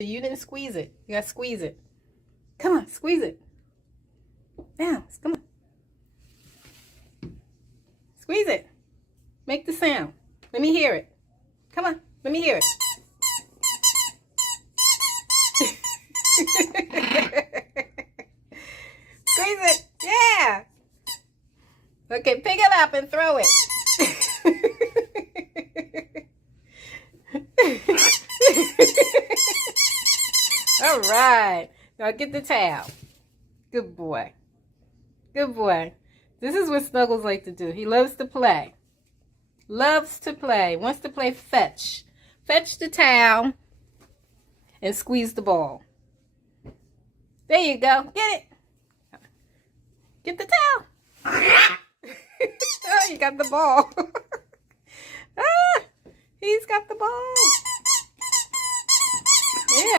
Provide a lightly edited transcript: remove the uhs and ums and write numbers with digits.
You didn't squeeze it. You gotta squeeze it. Come on, squeeze it. Now, come on. Squeeze it. Make the sound. Let me hear it. Come on, let me hear it. Squeeze it. Yeah. Okay, pick it up and throw it. All right. Now get the towel. Good boy. Good boy. This is what Snuggles likes to do. He loves to play. Loves to play. Wants to play fetch. Fetch the towel and squeeze the ball. There you go. Get it. Get the towel. Oh, you got the ball. Ah, he's got the ball.